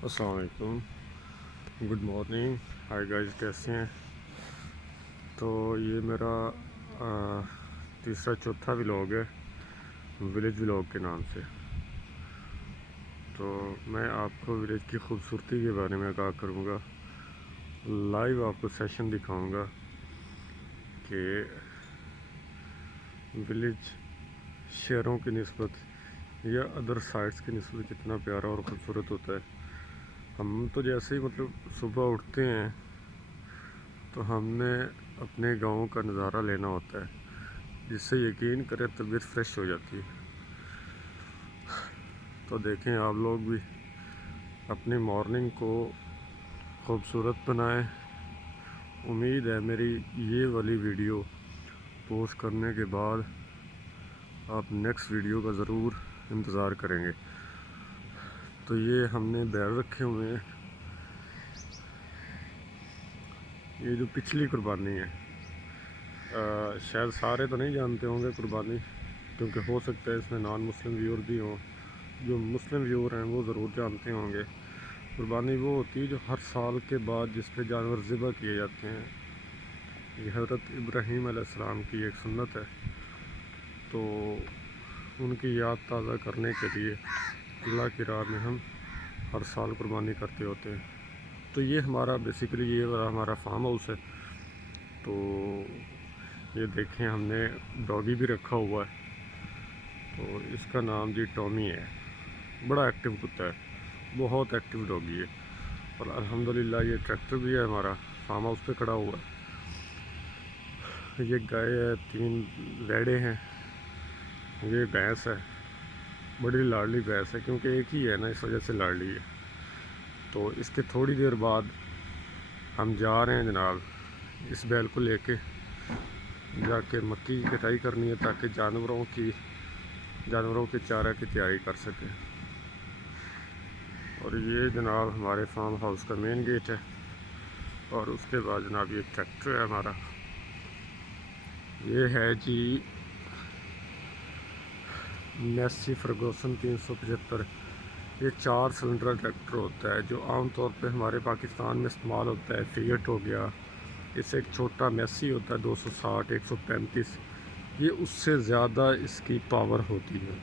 अस्सलाम वालेकुम, good morning, hi guys, कैसे हैं। तो ये मेरा तीसरा चौथा व्लॉग है विलेज व्लॉग के नाम से। तो मैं आपको विलेज की खूबसूरती के बारे में आगाह करूँगा, लाइव आपको सेशन दिखाऊँगा कि विलेज शहरों की निस्बत या अदर साइट्स की निस्बत कितना प्यारा और ख़ूबसूरत होता है। हम तो जैसे ही सुबह उठते हैं तो हमने अपने गाँव का नज़ारा लेना होता है, जिससे यकीन करें तबीयत फ्रेश हो जाती है। तो देखें आप लोग भी अपनी मॉर्निंग को खूबसूरत बनाएं। उम्मीद है मेरी ये वाली वीडियो पोस्ट करने के बाद आप नेक्स्ट वीडियो का ज़रूर इंतज़ार करेंगे। तो ये हमने बैल रखे हुए हैं, ये जो पिछली कुर्बानी है, शायद सारे तो नहीं जानते होंगे कुर्बानी, क्योंकि हो सकता है इसमें नॉन मुस्लिम व्यूअर भी हों। जो मुस्लिम व्यूअर हैं वो ज़रूर जानते होंगे। कुर्बानी वो होती है जो हर साल के बाद जिस पे जानवर ज़िबा किए जाते हैं। ये हज़रत इब्राहीम अलैहिस्सलाम की एक सुन्नत है। तो उनकी याद ताज़ा करने के लिए अल्लाह की राह में हम हर साल कुर्बानी करते होते हैं। तो ये हमारा बेसिकली ये वाला हमारा फार्म हाउस है। तो ये देखें हमने डॉगी भी रखा हुआ है। तो इसका नाम जी टॉमी है। बड़ा एक्टिव कुत्ता है, बहुत एक्टिव डॉगी है। और अल्हम्दुलिल्लाह ये ट्रैक्टर भी है हमारा फार्म हाउस पे खड़ा हुआ है। ये गाय है, 3 रेड़े हैं, ये भैंस है, बड़ी लाडली भैंस है, क्योंकि एक ही है ना, इस वजह से लाडली है। तो इसके थोड़ी देर बाद हम जा रहे हैं जनाब इस बैल को लेके जाके मक्की की कटाई करनी है, ताकि जानवरों के चारा की तैयारी कर सकें। और ये जनाब हमारे फार्म हाउस का मेन गेट है। और उसके बाद जनाब ये ट्रैक्टर है हमारा, ये है जी मैसी फर्गूसन 375। ये 4 सिलेंडर ट्रैक्टर होता है जो आमतौर पे हमारे पाकिस्तान में इस्तेमाल होता है। फिएट हो गया, इससे एक छोटा मैसी होता है 260 135, ये उससे ज़्यादा इसकी पावर होती है।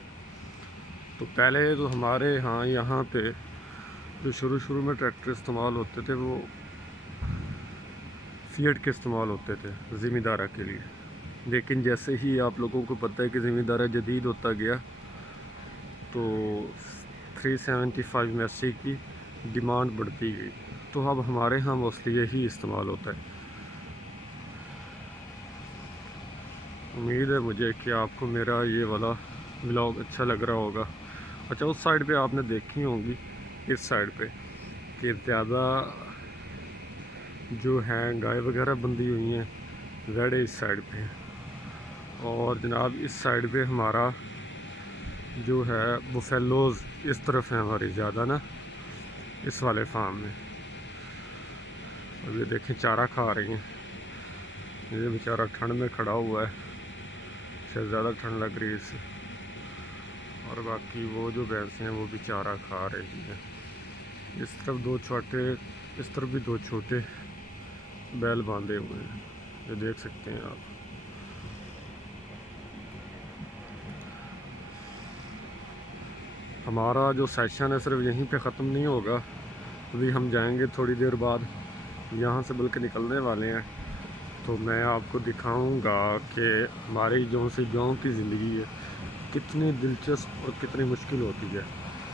तो पहले तो हमारे यहाँ पे जो शुरू में ट्रैक्टर इस्तेमाल होते थे वो फिएट के इस्तेमाल होते थे ज़मींदारा के लिए। लेकिन जैसे ही आप लोगों को पता है कि ज़मींदारा जदीद होता गया, तो 375 मैसी की डिमांड बढ़ती गई। तो अब हमारे यहाँ मोस्टली यही इस्तेमाल होता है। उम्मीद है मुझे कि आपको मेरा ये वाला व्लॉग अच्छा लग रहा होगा। अच्छा, उस साइड पे आपने देखी होंगी, इस साइड पे कि ज़्यादा जो हैं गाय वगैरह बंधी हुई हैं, रेड़े इस साइड पे हैं। और जनाब इस साइड पे हमारा जो है बुफेलोज़ इस तरफ है हमारी ज़्यादा ना, इस वाले फार्म में। अब ये देखें चारा खा रही हैं। ये बेचारा ठंड में खड़ा हुआ है, शायद ज़्यादा ठंड लग रही है इससे। और बाकी वो जो भैंसें हैं वो भी चारा खा रही हैं। इस तरफ 2 छोटे, इस तरफ भी 2 छोटे बैल बांधे हुए हैं, ये देख सकते हैं आप। हमारा जो सेशन है सिर्फ यहीं पे ख़त्म नहीं होगा, अभी हम जाएंगे थोड़ी देर बाद, यहाँ से बल्कि निकलने वाले हैं। तो मैं आपको दिखाऊंगा कि हमारी जो सी गाँव की ज़िंदगी है कितनी दिलचस्प और कितनी मुश्किल होती है।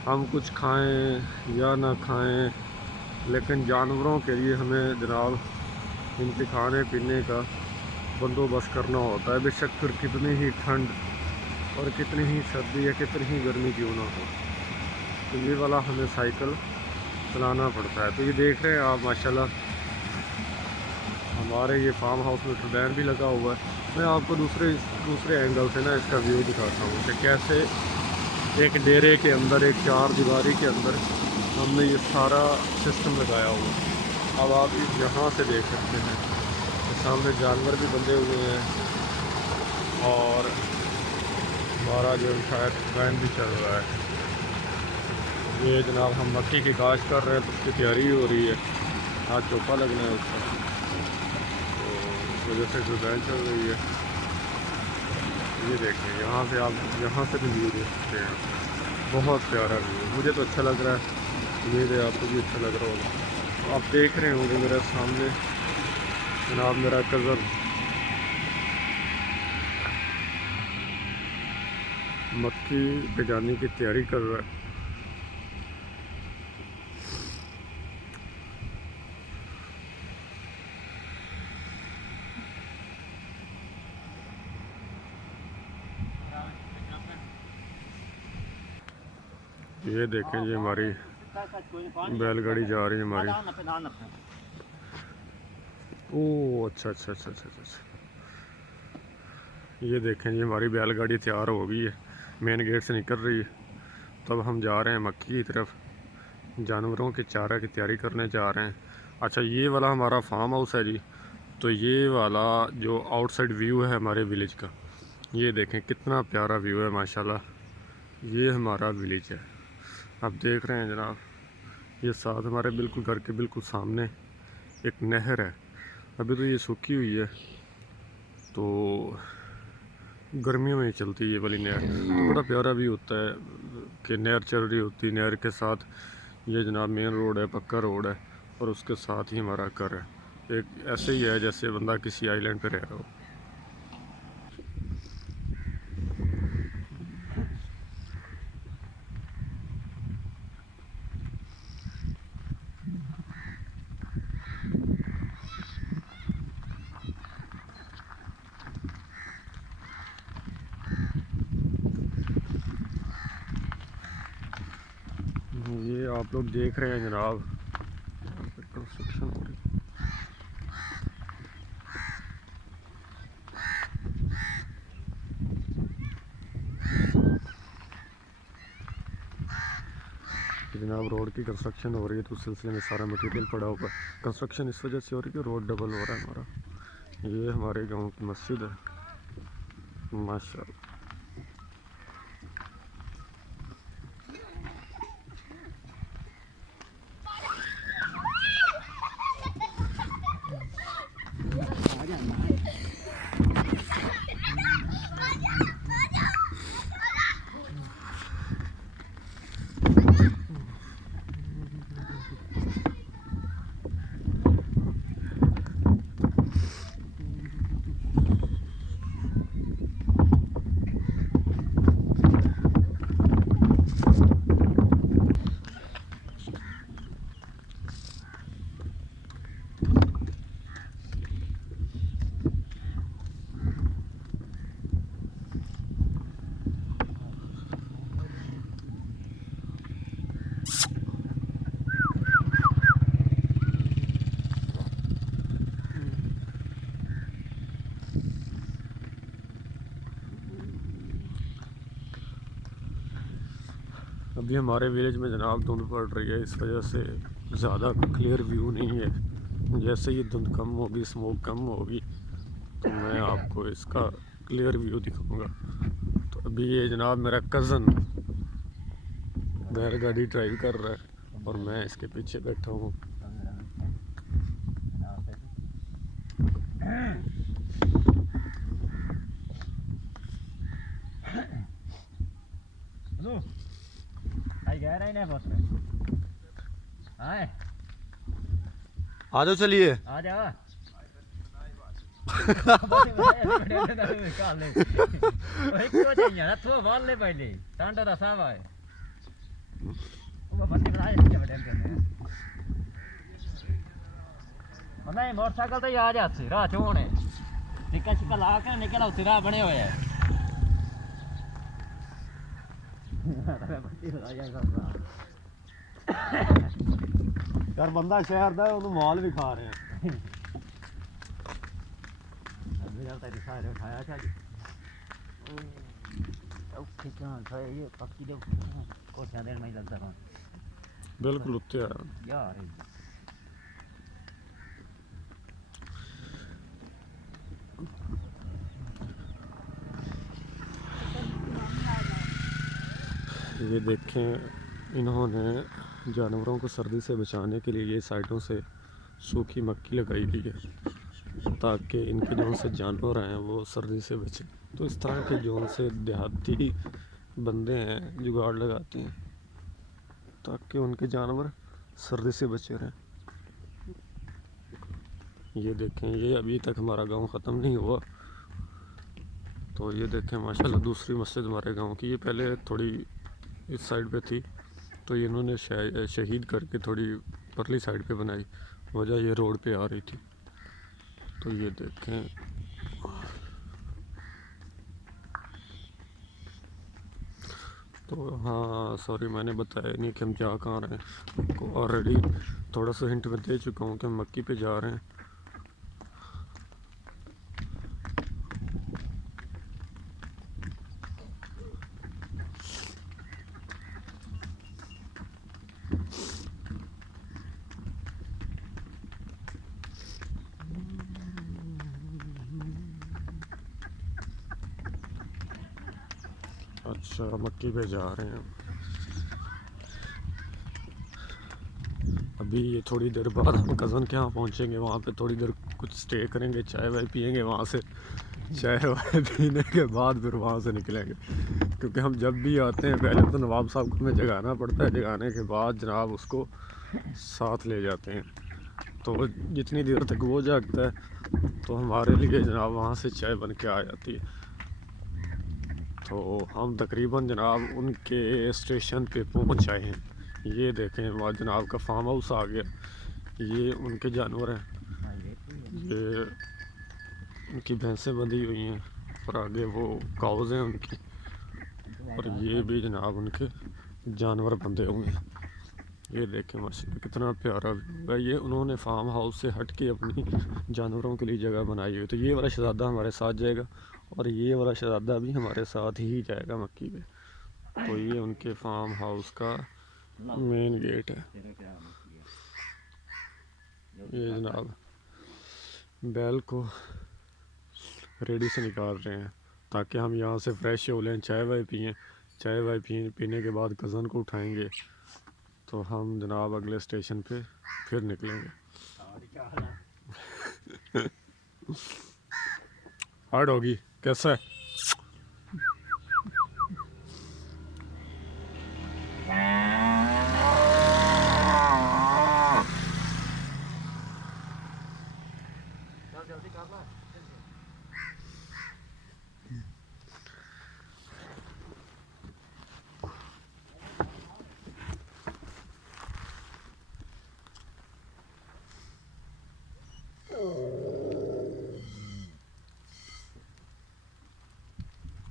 हम कुछ खाएं या ना खाएं, लेकिन जानवरों के लिए हमें जनाब इनके खाने पीने का बंदोबस्त करना होता है, बेशक फिर कितनी ही ठंड और कितनी ही सर्दी या कितनी ही गर्मी क्यों ना हो। तो ये वाला हमें साइकिल चलाना पड़ता है। तो ये देख रहे हैं आप माशाल्लाह हमारे ये फार्म हाउस में टर्बाइन भी लगा हुआ है। मैं आपको दूसरे एंगल से ना इसका व्यू दिखाता हूँ कि कैसे एक डेरे के अंदर, एक 4 दीवारी के अंदर हमने ये सारा सिस्टम लगाया हुआ है। अब आप यहाँ से देख सकते हैं कि सामने जानवर भी बंधे हुए हैं और हमारा जो शायद वैन भी चल रहा है। ये जनाब हम मक्की की काश्त कर रहे हैं, तो उसकी तैयारी हो रही है। आज चौपा लगना है उसका, तो इस वजह से डिज़ाइन चल रही है। ये देखें, यहाँ से आप यहाँ से भी व्यू देख सकते हैं। बहुत प्यारा व्यू, मुझे तो अच्छा लग रहा है, उम्मीद है आपको भी अच्छा लग रहा होगा। तो आप देख रहे होंगे मेरे सामने जनाब मेरा कज़न मक्की बिजाने की तैयारी कर रहा है। ये देखें जी हमारी बैलगाड़ी जा रही है हमारी। ओह अच्छा अच्छा अच्छा अच्छा अच्छा। ये देखें जी हमारी बैलगाड़ी तैयार हो गई है, मेन गेट से निकल रही है। तब हम जा रहे हैं मक्की की तरफ, जानवरों के चारा की तैयारी करने जा रहे हैं। अच्छा, ये वाला हमारा फार्म हाउस है जी। तो ये वाला जो आउटसाइड व्यू है हमारे विलेज का, ये देखें कितना प्यारा व्यू है माशाल्लाह। ये हमारा विलेज है, आप देख रहे हैं जनाब। ये साथ हमारे बिल्कुल घर के बिल्कुल सामने एक नहर है। अभी तो ये सूखी हुई है, तो गर्मियों में ही चलती है ये वाली नहर। तो बड़ा प्यारा भी होता है कि नहर चल रही होती है, नहर के साथ ये जनाब मेन रोड है, पक्का रोड है, और उसके साथ ही हमारा घर है। एक ऐसे ही है जैसे बंदा किसी आइलैंड पे रह रहा हो। ये आप लोग देख रहे हैं जनाब, कंस्ट्रक्शन हो रही है। जनाब रोड की कंस्ट्रक्शन हो रही है, तो उस सिलसिले में सारा मटेरियल पड़ा हुआ है। कंस्ट्रक्शन इस वजह से हो रही है कि रोड डबल हो रहा है हमारा। ये हमारे गांव की मस्जिद है माशाल्लाह। अभी हमारे विलेज में जनाब धुंध पड़ रही है, इस वजह से ज़्यादा क्लियर व्यू नहीं है। जैसे ही धुंध कम होगी, स्मोक कम होगी, तो मैं आपको इसका क्लियर व्यू दिखाऊंगा। तो अभी ये जनाब मेरा कज़न बैलगाड़ी ड्राइव कर रहा है और मैं इसके पीछे बैठा हूँ। आ जाओ, चलिए आ जा पहले टांडा दा साहब आए नहीं मोटरसाइकिल तो ही आ जाते राह चोने टिक्का शिक्का ला के निकला उसी राह बने हुए है। यार बंदा शहर दा ओनू माल भी खा रहे हैं। उठाया था ये पक्की दे कोठियां देन में ही लगता कौन बिल्कुल उत्ते आ यार ये देखें इन्होंने जानवरों को सर्दी से बचाने के लिए ये साइडों से सूखी मक्की लगाई गई है ताकि इनके जौन से जानवर हैं वो सर्दी से बचें। तो इस तरह के जौन से देहाती बंदे हैं जुगाड़ लगाते हैं ताकि उनके जानवर सर्दी से बचे रहें। ये देखें, ये अभी तक हमारा गांव ख़त्म नहीं हुआ। तो ये देखें माशाल्लाह दूसरी मस्जिद हमारे गांव की, ये पहले थोड़ी इस साइड पे थी तो ये इन्होंने शहीद करके थोड़ी परली साइड पे बनाई, वजह ये रोड पे आ रही थी। तो ये देखें तो हाँ सॉरी मैंने बताया नहीं कि हम जा कहाँ रहे हैं, आपको ऑलरेडी थोड़ा सा हिंट में दे चुका हूँ कि हम मक्की पे जा रहे हैं। अच्छा मक्की पे जा रहे हैं अभी। ये थोड़ी देर बाद हम कज़न के यहाँ पहुँचेंगे, वहाँ पे थोड़ी देर कुछ स्टे करेंगे, चाय वाय पियेंगे, वहाँ से चाय वाय पीने के बाद फिर वहाँ से निकलेंगे। क्योंकि हम जब भी आते हैं पहले तो नवाब साहब को हमें जगाना पड़ता है, जगाने के बाद जनाब उसको साथ ले जाते हैं। तो जितनी देर तक वो जागता है तो हमारे लिए जनाब वहाँ से चाय बन के आ जाती है। तो हम तकरीबन जनाब उनके स्टेशन पे पहुंच आए हैं। ये देखें वहाँ जनाब का फार्म हाउस आ गया, ये उनके जानवर हैं, ये उनकी भैंसें बंधी हुई हैं और आगे वो काउज़ हैं उनकी, और ये भी जनाब उनके जानवर बंधे हुए हैं। ये देखें माशाल्लाह कितना प्यारा व्यू है। ये उन्होंने फार्म हाउस से हट के अपनी जानवरों के लिए जगह बनाई हुई। तो ये वाला शहज़ादा हमारे साथ जाएगा और ये वाला शहज़ादा भी हमारे साथ ही जाएगा मक्की पे। तो ये उनके फार्म हाउस का मेन गेट है। ये जनाब बैल को रेडी से निकाल रहे हैं ताकि हम यहाँ से फ्रेश हो लें, चाय वाय पिएँ। चाय वाय पीने के बाद कज़न को उठाएंगे तो हम जनाब अगले स्टेशन पे फिर निकलेंगे। हार्ड होगी कैसा है?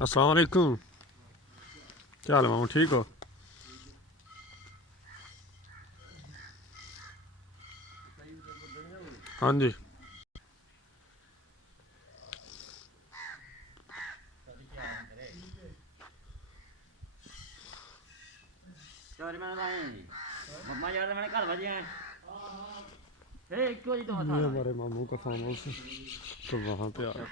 अस्सलाम वालेकुम, क्या हाल है मामू, ठीक हो? हाँ जी। मम्मा यार मैंने घर बजे हैं ये हमारे मामू का फार्म हाउस है तो वहाँ पे आ गए।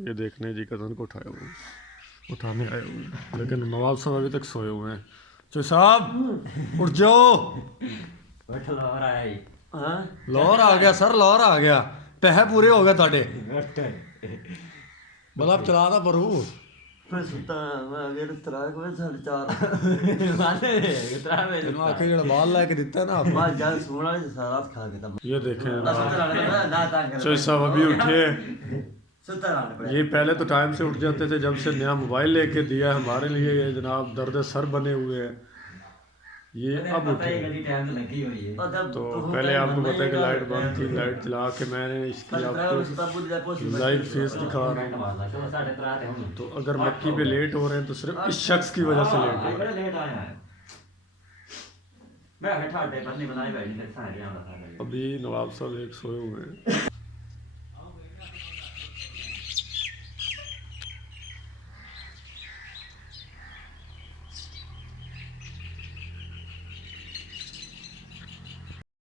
ये देखने जी कज़न को उठाने आए हुए हैं, लेकिन नवाब साहब अभी तक सोए हुए हैं। चो साहब उठ जाओ। लाहौर आ गया सर, लाहौर आ गया, पैसे पूरे हो गए थाडे। मतलब चला था परू आके जड़ा बाल लैके दिता है ना। ये देखें चो साहब अभी उठे। ये पहले तो टाइम से उठ जाते थे, जब से नया मोबाइल लेके दिया है हमारे लिए ये जनाब दर्द सर बने हुए हैं। ये अब उठे। तो पहले आपको पता है कि लाइट बंद थी, लाइट जला के मैंने इसकी आपको लाइव फेस दिखा रहा हूँ। तो अगर मक्की पे लेट हो रहे हैं तो सिर्फ इस शख्स की वजह से लेट हो रहे हैं। अभी नवाब साहब एक सोए हुए हैं।